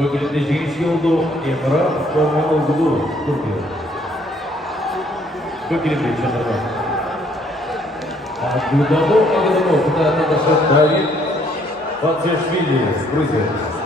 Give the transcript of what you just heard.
Bölgede жеңіс oldu Emre Kormanoğlu Türkiye. Bölgede çadırda. Дубово Агадонов, это Наташа Давид, Пацешвили, Грузия.